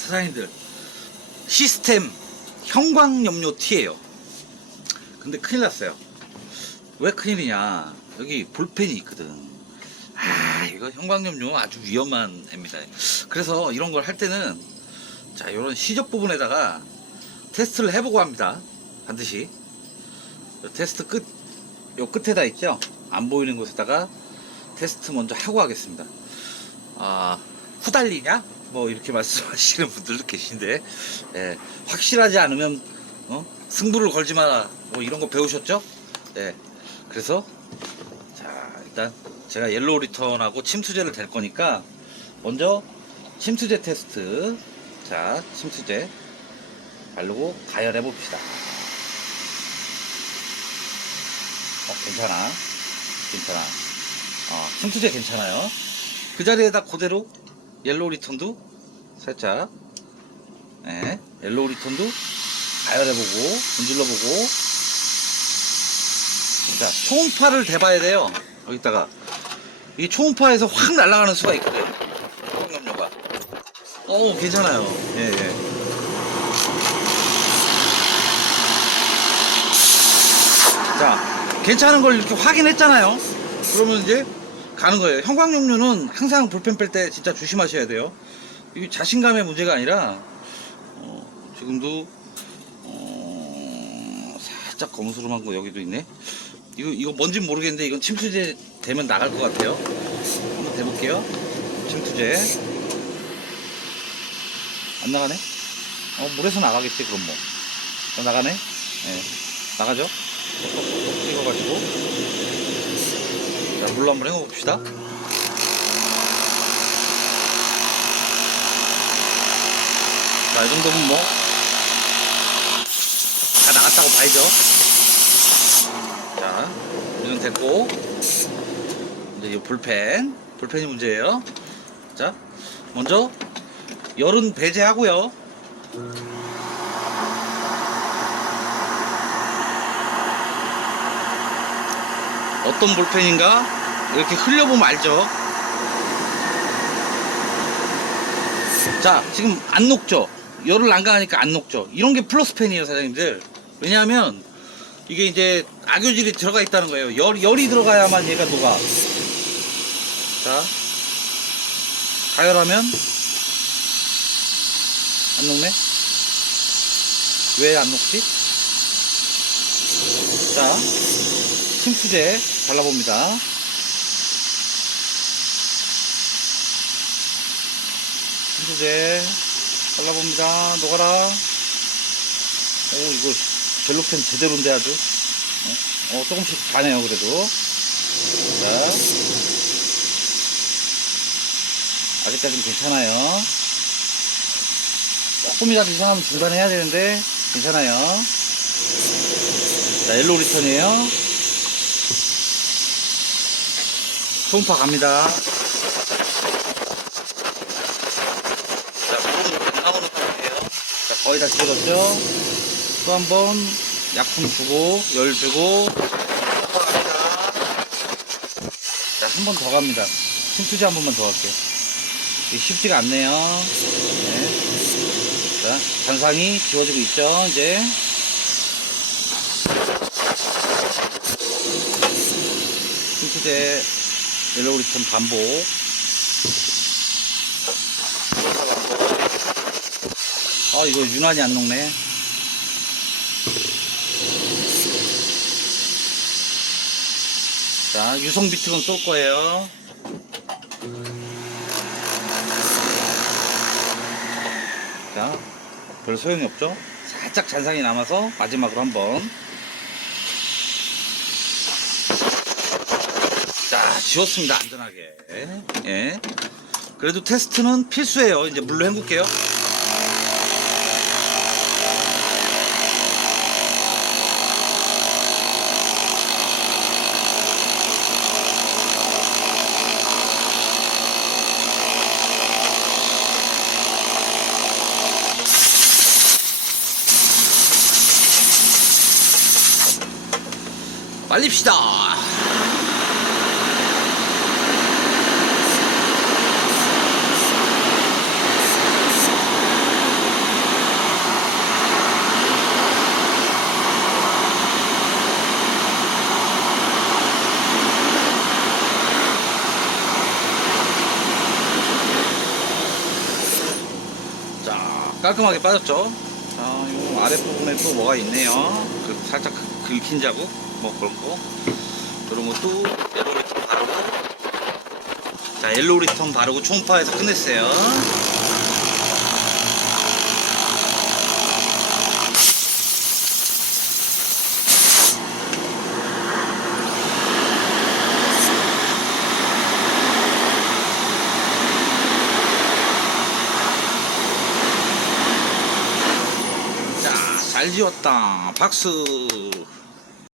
사장님들 시스템 형광염료 T예요. 근데 큰일 났어요. 왜 큰일이냐? 여기 볼펜이 있거든. 아, 이거 형광염료 아주 위험한 애입니다. 그래서 이런 걸 할 때는 자, 이런 시접 부분에다가 테스트를 해보고 합니다. 반드시. 요 테스트 끝, 요 끝에다 있죠? 안 보이는 곳에다가 테스트 먼저 하고 하겠습니다. 아, 후달리냐? 뭐 이렇게 말씀하시는 분들도 계신데, 예, 확실하지 않으면, 어? 승부를 걸지 마라. 뭐 이런 거 배우셨죠? 예. 그래서, 자, 일단 제가 옐로우 리턴하고 침투제를 댈 거니까, 먼저 침투제 테스트. 자, 침투제 바르고 가열해 봅시다. 어, 괜찮아. 괜찮아. 어, 침투제 괜찮아요. 그 자리에다 그대로 옐로우 리턴도 살짝, 예, 옐로우 리턴도 가열해보고, 문질러보고, 자, 초음파를 대봐야 돼요. 여기다가. 이 초음파에서 확 날아가는 수가 있거든. 홍염료가. 오, 괜찮아요. 예, 예. 자, 괜찮은 걸 이렇게 확인했잖아요. 그러면 이제 가는 거예요. 형광용료는 항상 볼펜 뺄 때 진짜 조심하셔야 돼요. 이게 자신감의 문제가 아니라 어, 지금도 어, 살짝 검수름한 거 여기도 있네. 이거 이거 뭔지 모르겠는데 이건 침투제 되면 나갈 것 같아요. 한번 대볼게요. 침투제 안 나가네? 어 물에서 나가겠지 그럼 뭐. 어, 나가네? 예, 나가죠? 똑똑똑 찍어가지고 자 물로 한번 헹궈봅시다. 자 이 정도면 뭐 다 나갔다고 봐야죠. 자 이건 됐고. 이제 이 볼펜 볼펜이 문제예요. 자 먼저 열은 배제하고요 어떤 볼펜인가? 이렇게 흘려보면 알죠? 자 지금 안 녹죠? 열을 안 가하니까 안 녹죠? 이런 게 플러스 펜이에요 사장님들. 왜냐하면 이게 이제 악유질이 들어가 있다는 거예요. 열, 열이 들어가야만 얘가 녹아. 자 가열하면 안 녹네? 왜 안 녹지? 자 침투제 발라봅니다. 침투제 발라봅니다. 녹아라. 오, 이거 젤로펜 제대로인데 아주. 어, 어, 조금씩 가네요, 그래도. 자. 아직까지는 괜찮아요. 조금이라도 이상하면 중단해 해야 되는데, 괜찮아요. 자, 옐로우 리턴이에요. 초음파 갑니다. 자, 물은 이렇게 나오는 상태예요. 자, 거의 다 지워졌죠? 또 한 번 약품 주고, 열 주고, 갑니다. 자, 한 번 더 갑니다. 침투제 한 번만 더 할게요. 쉽지가 않네요. 네. 자, 잔상이 지워지고 있죠, 이제. 침투제 옐로우 리턴 반복 아 이거 유난히 안 녹네. 자 유성 비트건 쏠 거예요. 자 별 소용이 없죠? 살짝 잔상이 남아서 마지막으로 한번 자, 지웠습니다. 안전하게. 예. 그래도 테스트는 필수예요. 이제 물로 헹굴게요. 말립시다. 깔끔하게 빠졌죠. 자, 요 아랫부분에 또 뭐가 있네요. 그 살짝 긁힌 자국, 뭐 그런 거. 그런 것도 리턴 바르고. 자, 리턴 바르고 초음파에서 끝냈어요. 자, 잘 지웠다. 박수.